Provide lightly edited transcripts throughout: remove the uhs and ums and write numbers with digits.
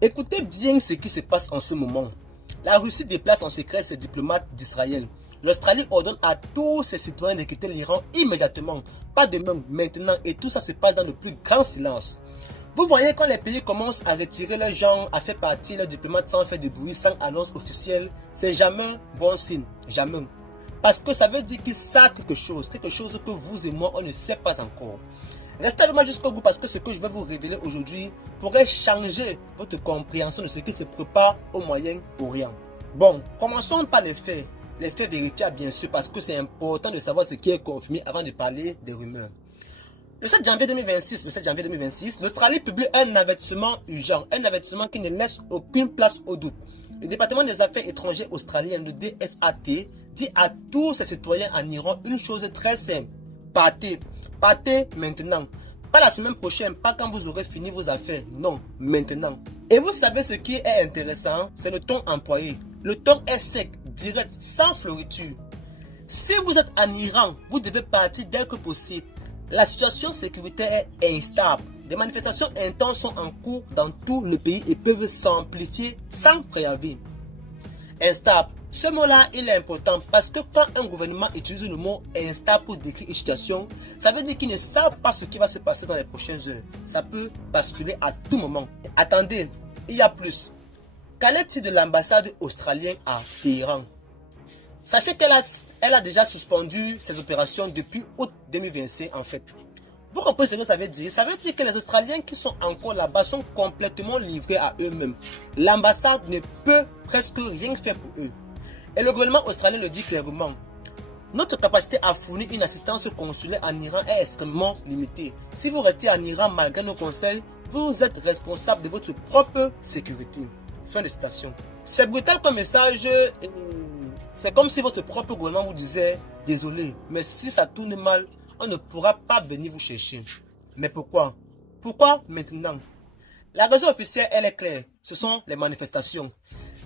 Écoutez bien ce qui se passe en ce moment. La Russie déplace en secret ses diplomates d'Israël. L'Australie ordonne à tous ses citoyens de quitter l'Iran immédiatement. Pas demain, maintenant, et tout ça se passe dans le plus grand silence. Vous voyez, quand les pays commencent à retirer leurs gens, à faire partir leurs diplomates sans faire de bruit, sans annonce officielle, c'est jamais bon signe. Jamais. Parce que ça veut dire qu'ils savent quelque chose que vous et moi, on ne sait pas encore. Restez avec moi jusqu'au bout parce que ce que je vais vous révéler aujourd'hui pourrait changer votre compréhension de ce qui se prépare au Moyen-Orient. Bon, commençons par les faits. Les faits vérifiables bien sûr parce que c'est important de savoir ce qui est confirmé avant de parler des rumeurs. Le 7 janvier 2026, l'Australie publie un avertissement urgent, un avertissement qui ne laisse aucune place au doute. Le département des affaires étrangères australien, le DFAT, dit à tous ses citoyens en Iran une chose très simple. Partez. Partez maintenant. Pas la semaine prochaine, pas quand vous aurez fini vos affaires. Non, maintenant. Et vous savez ce qui est intéressant, c'est le ton employé. Le ton est sec, direct, sans floriture. Si vous êtes en Iran, vous devez partir dès que possible. La situation sécuritaire est instable. Des manifestations intenses sont en cours dans tout le pays et peuvent s'amplifier sans préavis. Instable. Ce mot-là, il est important parce que quand un gouvernement utilise le mot instable pour décrire une situation, ça veut dire qu'ils ne savent pas ce qui va se passer dans les prochaines heures. Ça peut basculer à tout moment. Attendez, il y a plus. Qu'en est-il de l'ambassade australienne à Téhéran? Sachez qu'elle a déjà suspendu ses opérations depuis août 2025 en fait. Vous comprenez ce que ça veut dire? Ça veut dire que les Australiens qui sont encore là-bas sont complètement livrés à eux-mêmes. L'ambassade ne peut presque rien faire pour eux. Et le gouvernement australien le dit clairement. Notre capacité à fournir une assistance consulaire en Iran est extrêmement limitée. Si vous restez en Iran malgré nos conseils, vous êtes responsable de votre propre sécurité. Fin de citation. C'est brutal comme message. C'est comme si votre propre gouvernement vous disait « Désolé, mais si ça tourne mal, on ne pourra pas venir vous chercher. » Mais pourquoi? Pourquoi maintenant? La raison officielle, elle est claire. Ce sont les manifestations.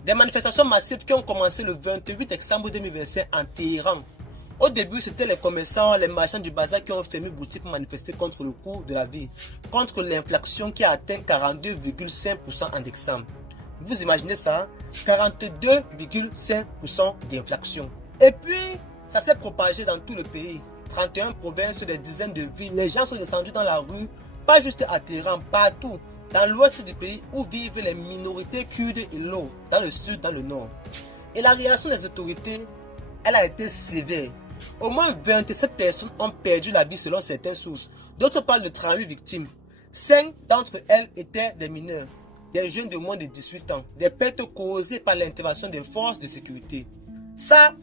Des manifestations massives qui ont commencé le 28 décembre 2025 en Téhéran. Au début, c'était les commerçants, les marchands du bazar qui ont fermé boutique pour manifester contre le coût de la vie, contre l'inflation qui a atteint 42,5% en décembre. Vous imaginez ça? 42,5% d'inflation. Et puis, ça s'est propagé dans tout le pays. 31 provinces, des dizaines de villes. Les gens sont descendus dans la rue, pas juste à Téhéran, partout. Dans l'ouest du pays où vivent les minorités kurdes et l'eau, dans le sud, dans le nord. Et la réaction des autorités, elle a été sévère. Au moins 27 personnes ont perdu la vie selon certaines sources. D'autres parlent de 38 victimes. 5 d'entre elles étaient des mineurs, des jeunes de moins de 18 ans, des pertes causées par l'intervention des forces de sécurité. Ça,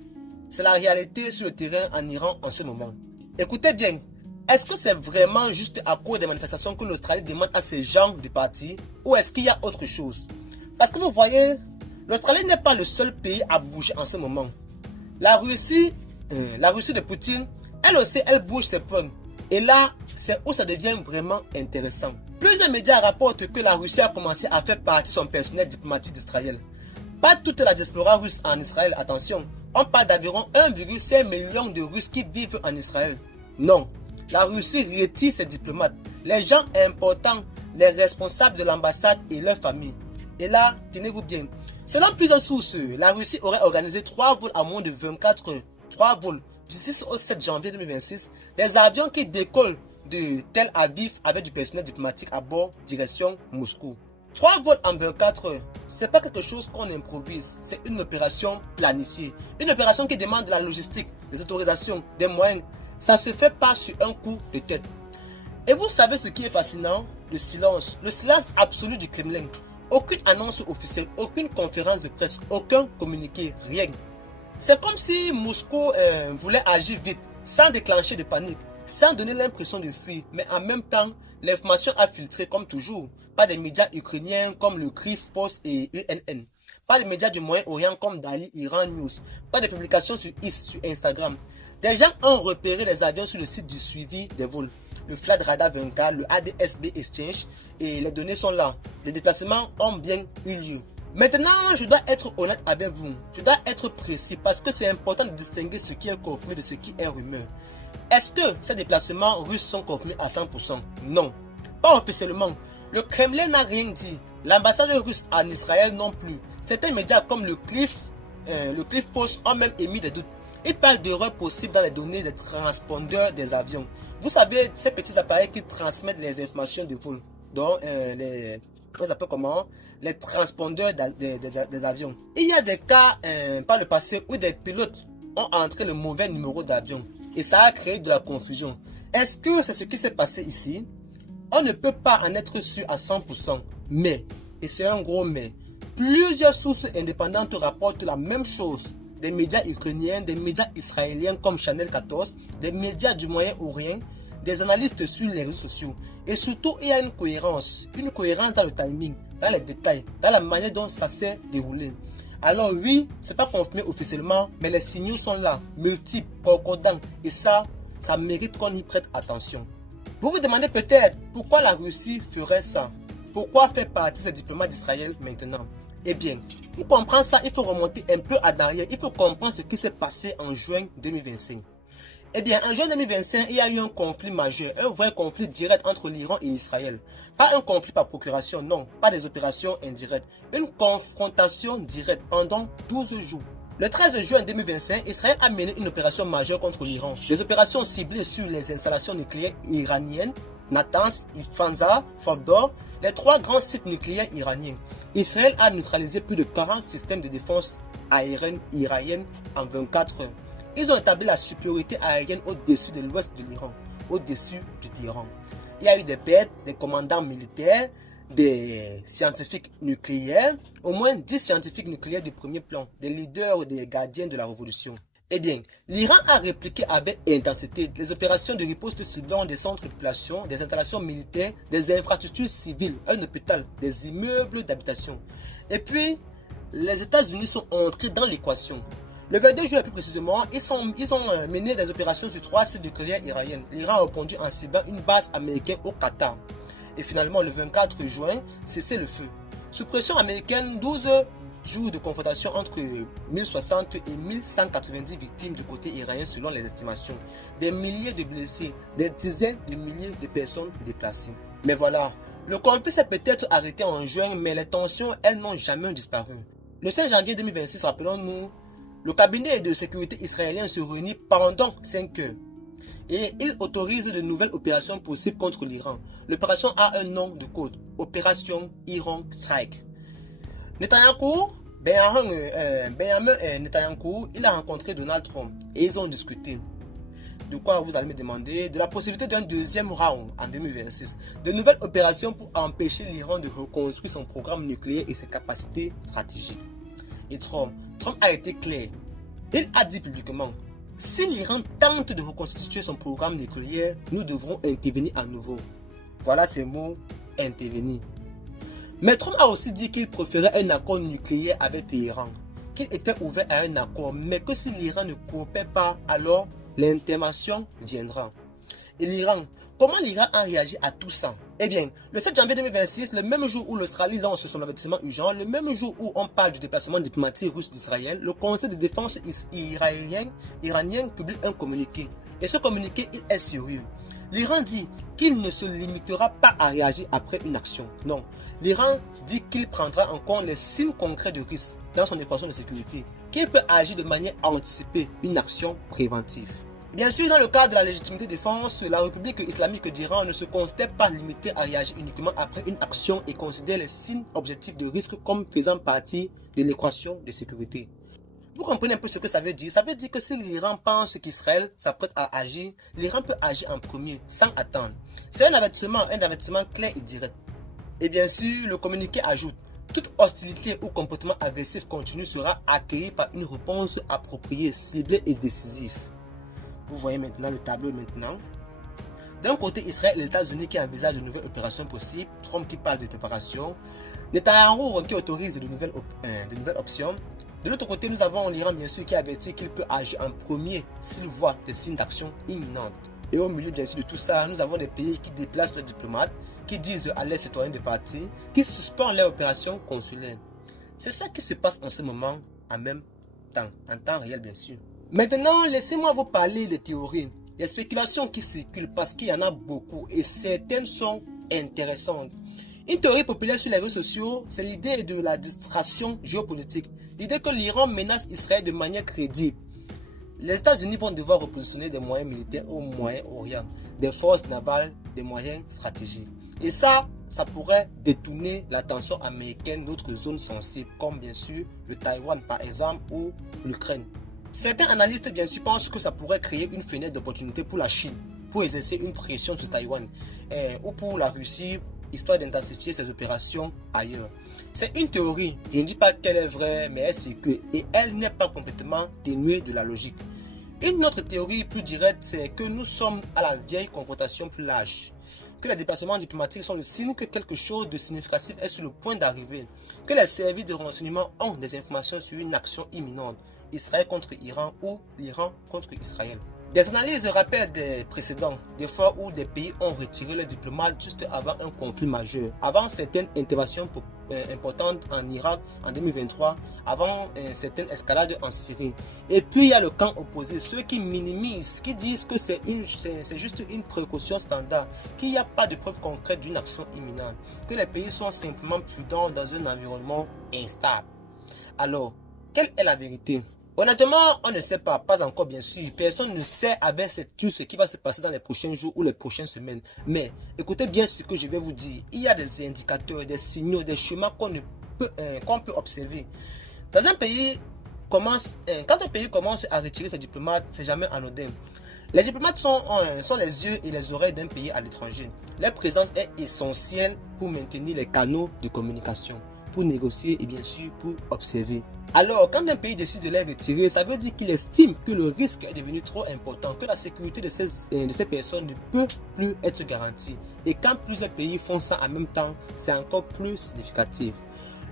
c'est la réalité sur le terrain en Iran en ce moment. Écoutez bien. Est-ce que c'est vraiment juste à cause des manifestations que l'Australie demande à ces gens de partir ou est-ce qu'il y a autre chose? Parce que vous voyez, l'Australie n'est pas le seul pays à bouger en ce moment. La Russie de Poutine, elle aussi, elle bouge ses points. Et là, c'est où ça devient vraiment intéressant. Plusieurs médias rapportent que la Russie a commencé à faire partie son personnel diplomatique d'Israël. Pas toute la diaspora russe en Israël, attention. On parle d'environ 1,5 million de Russes qui vivent en Israël. Non. La Russie retire ses diplomates, les gens importants, les responsables de l'ambassade et leurs familles. Et là, tenez-vous bien. Selon plusieurs sources, la Russie aurait organisé 3 vols à moins de 24 heures. 3 vols du 6 au 7 janvier 2026. Des avions qui décollent de Tel Aviv avec du personnel diplomatique à bord, direction Moscou. 3 vols en 24 heures, c'est pas quelque chose qu'on improvise, c'est une opération planifiée. Une opération qui demande de la logistique, des autorisations, des moyens. Ça ne se fait pas sur un coup de tête. Et vous savez ce qui est fascinant? Le silence absolu du Kremlin. Aucune annonce officielle, aucune conférence de presse, aucun communiqué, rien. C'est comme si Moscou voulait agir vite, sans déclencher de panique, sans donner l'impression de fuir, mais en même temps, l'information a filtré comme toujours. Pas des médias ukrainiens comme le Kriv Post et UNN. Pas des médias du Moyen-Orient comme Dali, Iran News. Pas de publications sur Instagram. Des gens ont repéré les avions sur le site du suivi des vols. Le Flight Radar 24, le ADSB Exchange et les données sont là. Les déplacements ont bien eu lieu. Maintenant, je dois être honnête avec vous. Je dois être précis parce que c'est important de distinguer ce qui est confirmé de ce qui est rumeur. Est-ce que ces déplacements russes sont confirmés à 100%? Non. Pas officiellement. Le Kremlin n'a rien dit. L'ambassade russe en Israël non plus. Certains médias comme le Cliff Post ont même émis des doutes. Ils parlent d'erreurs possibles dans les données des transpondeurs des avions. Vous savez, ces petits appareils qui transmettent les informations de vol. Donc, les transpondeurs des avions. Il y a des cas par le passé où des pilotes ont entré le mauvais numéro d'avion. Et ça a créé de la confusion. Est-ce que c'est ce qui s'est passé ici? On ne peut pas en être sûr à 100%. Mais, et c'est un gros mais, plusieurs sources indépendantes rapportent la même chose. Des médias ukrainiens, des médias israéliens comme Channel 14, des médias du Moyen-Orient, des analystes sur les réseaux sociaux. Et surtout, il y a une cohérence dans le timing, dans les détails, dans la manière dont ça s'est déroulé. Alors oui, c'est pas confirmé officiellement, mais les signaux sont là, multiples, concordants, et ça mérite qu'on y prête attention. Vous vous demandez peut-être pourquoi la Russie ferait ça? Pourquoi faire partie des diplomates d'Israël maintenant? Eh bien, pour comprendre ça, il faut remonter un peu en arrière. Il faut comprendre ce qui s'est passé en juin 2025. Eh bien, en juin 2025, il y a eu un conflit majeur, un vrai conflit direct entre l'Iran et Israël. Pas un conflit par procuration, non, pas des opérations indirectes. Une confrontation directe pendant 12 jours. Le 13 juin 2025, Israël a mené une opération majeure contre l'Iran. Des opérations ciblées sur les installations nucléaires iraniennes, Natanz, Isfahan, Fordow, les 3 grands sites nucléaires iraniens. Israël a neutralisé plus de 40 systèmes de défense aérienne iranienne en 24 heures. Ils ont établi la supériorité aérienne au-dessus de l'ouest de l'Iran, au-dessus du Téhéran. Il y a eu des pertes, des commandants militaires, des scientifiques nucléaires, au moins 10 scientifiques nucléaires de premier plan, des leaders ou des gardiens de la révolution. Eh bien, l'Iran a répliqué avec intensité les opérations de riposte ciblant des centres de population, des installations militaires, des infrastructures civiles, un hôpital, des immeubles d'habitation. Et puis, les États-Unis sont entrés dans l'équation. Le 22 juin plus précisément, ils ont mené des opérations sur 3 sites nucléaires iraniens. L'Iran a répondu en ciblant une base américaine au Qatar. Et finalement, le 24 juin, cessez le feu. Sous pression américaine, 12 jours de confrontation entre 1060 et 1190 victimes du côté iranien selon les estimations. Des milliers de blessés, des dizaines de milliers de personnes déplacées. Mais voilà, le conflit s'est peut-être arrêté en juin, mais les tensions, elles n'ont jamais disparu. Le 5 janvier 2026, rappelons-nous, le cabinet de sécurité israélien se réunit pendant 5 heures. Et il autorise de nouvelles opérations possibles contre l'Iran. L'opération a un nom de code, Opération Iran Strike. Benjamin Netanyahu, il a rencontré Donald Trump et ils ont discuté. De quoi vous allez me demander? De la possibilité d'un deuxième round en 2026. De nouvelles opérations pour empêcher l'Iran de reconstruire son programme nucléaire et ses capacités stratégiques. Et Trump a été clair. Il a dit publiquement: si l'Iran tente de reconstituer son programme nucléaire, nous devrons intervenir à nouveau. Voilà ces mots, intervenir. Mais Trump a aussi dit qu'il préférait un accord nucléaire avec Téhéran, qu'il était ouvert à un accord, mais que si l'Iran ne coopère pas, alors l'intervention viendra. Et l'Iran, comment l'Iran a réagi à tout ça? Eh bien, le 7 janvier 2026, le même jour où l'Australie lance son avertissement urgent, le même jour où on parle du déplacement diplomatique russe d'Israël, le Conseil de défense iranien publie un communiqué. Et ce communiqué, il est sérieux. L'Iran dit qu'il ne se limitera pas à réagir après une action. Non, l'Iran dit qu'il prendra en compte les signes concrets de risque dans son équation de sécurité, qu'il peut agir de manière à anticiper une action préventive. Bien sûr, dans le cadre de la légitimité de défense, la République islamique d'Iran ne se considère pas limitée à réagir uniquement après une action et considère les signes objectifs de risque comme faisant partie de l'équation de sécurité. Vous comprenez un peu ce que ça veut dire? Ça veut dire que si l'Iran pense qu'Israël s'apprête à agir, l'Iran peut agir en premier, sans attendre. C'est un avertissement clair et direct. Et bien sûr, le communiqué ajoute: toute hostilité ou comportement agressif continu sera accueilli par une réponse appropriée, ciblée et décisive. Vous voyez maintenant le tableau maintenant. D'un côté, Israël et les États-Unis qui envisagent de nouvelles opérations possibles, Trump qui parle de préparation, Netanyahu qui autorise de nouvelles options. De l'autre côté, nous avons l'Iran bien sûr qui avertit qu'il peut agir en premier s'il voit des signes d'action imminente. Et au milieu bien sûr de tout ça, nous avons des pays qui déplacent leurs diplomates, qui disent à leurs citoyens de partir, qui suspendent leurs opérations consulaires. C'est ça qui se passe en ce moment, en même temps, en temps réel bien sûr. Maintenant, laissez-moi vous parler des théories, des spéculations qui circulent parce qu'il y en a beaucoup et certaines sont intéressantes. Une théorie populaire sur les réseaux sociaux, c'est l'idée de la distraction géopolitique. L'idée que l'Iran menace Israël de manière crédible. Les États-Unis vont devoir repositionner des moyens militaires au Moyen-Orient, des forces navales, des moyens stratégiques. Et ça pourrait détourner l'attention américaine d'autres zones sensibles, comme bien sûr le Taïwan par exemple ou l'Ukraine. Certains analystes bien sûr pensent que ça pourrait créer une fenêtre d'opportunité pour la Chine, pour exercer une pression sur Taïwan, ou pour la Russie, histoire d'intensifier ses opérations ailleurs. C'est une théorie, je ne dis pas qu'elle est vraie, mais elle circule et elle n'est pas complètement dénuée de la logique. Une autre théorie plus directe, c'est que nous sommes à la vieille confrontation plus large, que les déplacements diplomatiques sont le signe que quelque chose de significatif est sur le point d'arriver, que les services de renseignement ont des informations sur une action imminente, Israël contre Iran ou l'Iran contre Israël. Des analyses rappellent des précédents, des fois où des pays ont retiré leurs diplomates juste avant un conflit majeur, avant certaines interventions importantes en Irak en 2023, avant certaines escalades en Syrie. Et puis il y a le camp opposé, ceux qui minimisent, qui disent que c'est juste une précaution standard, qu'il n'y a pas de preuve concrète d'une action imminente, que les pays sont simplement prudents dans un environnement instable. Alors, quelle est la vérité? Honnêtement, on ne sait pas encore bien sûr. Personne ne sait avec certitude ce qui va se passer dans les prochains jours ou les prochaines semaines. Mais écoutez bien ce que je vais vous dire. Il y a des indicateurs, des signaux, des schémas qu'on peut observer. Dans un pays, quand un pays commence à retirer ses diplomates, c'est jamais anodin. Les diplomates sont les yeux et les oreilles d'un pays à l'étranger. Leur présence est essentielle pour maintenir les canaux de communication, pour négocier et bien sûr pour observer. Alors, quand un pays décide de les retirer, ça veut dire qu'il estime que le risque est devenu trop important, que la sécurité de ces personnes ne peut plus être garantie. Et quand plusieurs pays font ça en même temps, c'est encore plus significatif.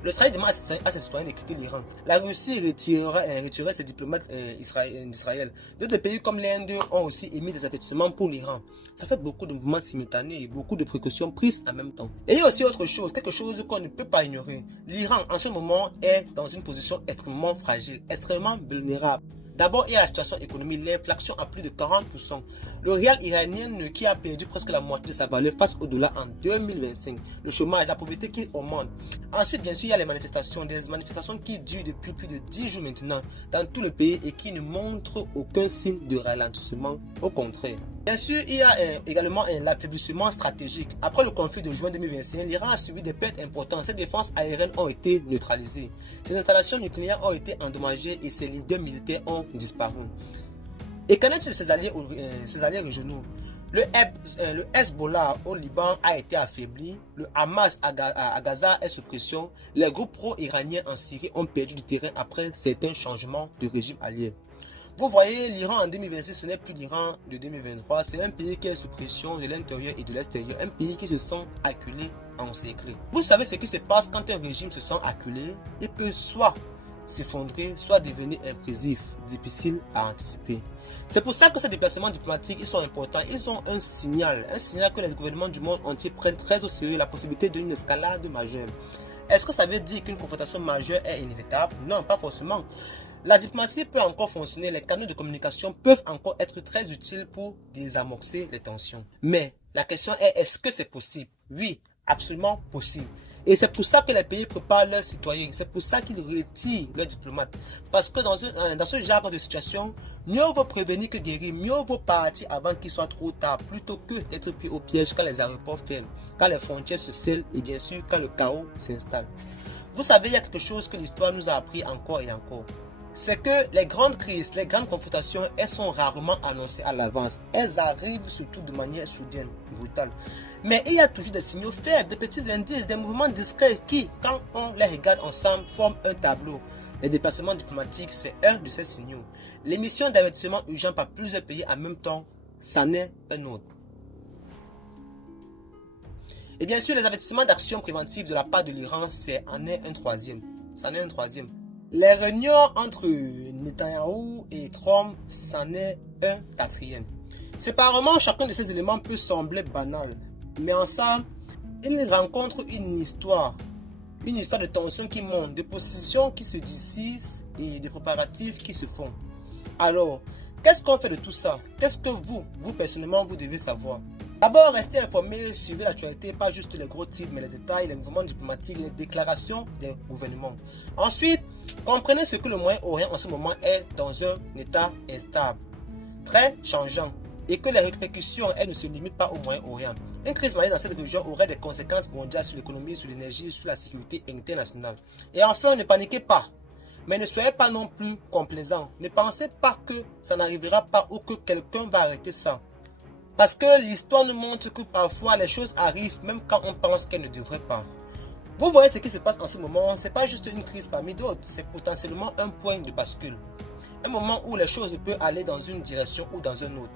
L'Australie demande à ses citoyens de quitter l'Iran. La Russie retirerait ses diplomates d'Israël. D'autres pays comme l'Inde ont aussi émis des avertissements pour l'Iran. Ça fait beaucoup de mouvements simultanés et beaucoup de précautions prises en même temps. Et il y a aussi autre chose, quelque chose qu'on ne peut pas ignorer. L'Iran en ce moment est dans une position extrêmement fragile, extrêmement vulnérable. D'abord, il y a la situation économique, l'inflation à plus de 40%. Le rial iranien qui a perdu presque la moitié de sa valeur face au dollar en 2025. Le chômage, la pauvreté qui augmente. Ensuite, bien sûr, il y a les manifestations, des manifestations qui durent depuis plus de 10 jours maintenant dans tout le pays et qui ne montrent aucun signe de ralentissement, au contraire. Bien sûr, il y a également l'affaiblissement stratégique. Après le conflit de juin 2025, l'Iran a subi des pertes importantes. Ses défenses aériennes ont été neutralisées. Ses installations nucléaires ont été endommagées et ses leaders militaires ont disparu. Et qu'en est-il de ses alliés régionaux? Le Hezbollah au Liban a été affaibli, le Hamas à Gaza est sous pression, les groupes pro-iraniens en Syrie ont perdu du terrain après certains changements de régime allié. Vous voyez, l'Iran en 2026, ce n'est plus l'Iran de 2023, c'est un pays qui est sous pression de l'intérieur et de l'extérieur, un pays qui se sent acculé, encerclé. Vous savez ce qui se passe quand un régime se sent acculé? Il peut soit s'effondrer, soit devenir imprévisible, difficile à anticiper. C'est pour ça que ces déplacements diplomatiques, ils sont importants, ils ont un signal que les gouvernements du monde entier prennent très au sérieux la possibilité d'une escalade majeure. Est-ce que ça veut dire qu'une confrontation majeure est inévitable? Non, pas forcément. La diplomatie peut encore fonctionner, les canaux de communication peuvent encore être très utiles pour désamorcer les tensions. Mais la question est, est-ce que c'est possible? Oui, absolument possible. Et c'est pour ça que les pays préparent leurs citoyens, c'est pour ça qu'ils retirent leurs diplomates. Parce que dans ce genre de situation, mieux vaut prévenir que guérir, mieux vaut partir avant qu'il soit trop tard, plutôt que d'être pris au piège quand les aéroports ferment, quand les frontières se scellent et bien sûr quand le chaos s'installe. Vous savez, il y a quelque chose que l'histoire nous a appris encore et encore. C'est que les grandes crises, les grandes confrontations, elles sont rarement annoncées à l'avance. Elles arrivent surtout de manière soudaine, brutale. Mais il y a toujours des signaux faibles, des petits indices, des mouvements discrets qui, quand on les regarde ensemble, forment un tableau. Les déplacements diplomatiques, c'est un de ces signaux. L'émission d'avertissement urgent par plusieurs pays en même temps, c'en est un autre. Et bien sûr, les avertissements d'action préventive de la part de l'Iran, c'en est un troisième. Les réunions entre Netanyahou et Trump, c'en est un quatrième. Séparément, chacun de ces éléments peut sembler banal, mais ensemble, ils rencontrent une histoire de tension qui monte, de positions qui se dissipent et de préparatifs qui se font. Alors, qu'est-ce qu'on fait de tout ça? Qu'est-ce que vous personnellement, vous devez savoir? D'abord, restez informés, suivez l'actualité, pas juste les gros titres, mais les détails, les mouvements diplomatiques, les déclarations des gouvernements. Ensuite, comprenez ce que le Moyen-Orient en ce moment est dans un état instable, très changeant, et que les répercussions, elles ne se limitent pas au Moyen-Orient. Une crise majeure dans cette région aurait des conséquences mondiales sur l'économie, sur l'énergie, sur la sécurité internationale. Et enfin, ne paniquez pas. Mais ne soyez pas non plus complaisants. Ne pensez pas que ça n'arrivera pas ou que quelqu'un va arrêter ça. Parce que l'histoire nous montre que parfois les choses arrivent même quand on pense qu'elles ne devraient pas. Vous voyez ce qui se passe en ce moment, ce n'est pas juste une crise parmi d'autres, c'est potentiellement un point de bascule. Un moment où les choses peuvent aller dans une direction ou dans une autre.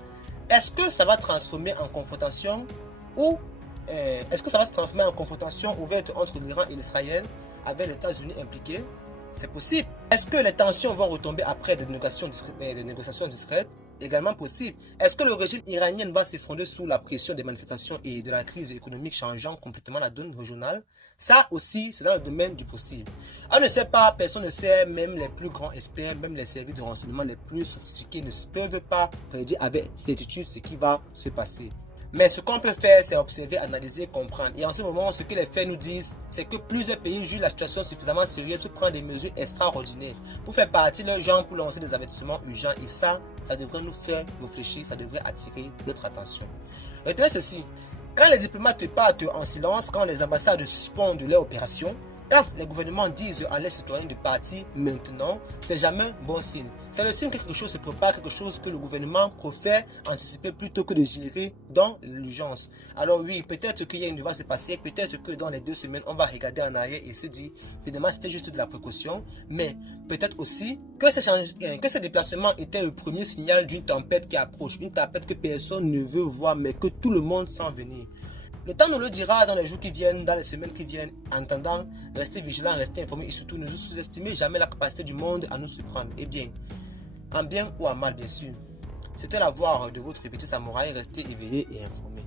Est-ce que ça va transformer en confrontation ou est-ce que ça va se transformer en confrontation ouverte entre l'Iran et l'Israël avec les États-Unis impliqués? C'est possible. Est-ce que les tensions vont retomber après des négociations discrètes? Également possible. Est-ce que le régime iranien va s'effondrer sous la pression des manifestations et de la crise économique changeant complètement la donne régionale? Ça aussi, c'est dans le domaine du possible. On ne sait pas, personne ne sait, même les plus grands experts, même les services de renseignement les plus sophistiqués ne peuvent pas prédire avec certitude ce qui va se passer. Mais ce qu'on peut faire, c'est observer, analyser, comprendre. Et en ce moment, ce que les faits nous disent, c'est que plusieurs pays jugent la situation suffisamment sérieuse pour prendre des mesures extraordinaires, pour faire partie de leurs gens, pour lancer des avertissements urgents. Et ça devrait nous faire réfléchir, ça devrait attirer notre attention. Retenez ceci, quand les diplomates partent en silence, quand les ambassades suspendent leur opération, quand les gouvernements disent à leurs citoyens de partir maintenant, c'est jamais bon signe. C'est le signe que quelque chose se prépare, quelque chose que le gouvernement préfère anticiper plutôt que de gérer dans l'urgence. Alors oui, peut-être qu'il y a une va se passer, peut-être que dans les 2 semaines, on va regarder en arrière et se dire, finalement c'était juste de la précaution, mais peut-être aussi que ces déplacements étaient le premier signal d'une tempête qui approche, une tempête que personne ne veut voir, mais que tout le monde sent venir. Le temps nous le dira dans les jours qui viennent, dans les semaines qui viennent. En attendant, restez vigilants, restez informés et surtout ne sous-estimez jamais la capacité du monde à nous surprendre. Eh bien, en bien ou en mal bien sûr. C'était la voix de votre petit samouraï, restez éveillé et informé.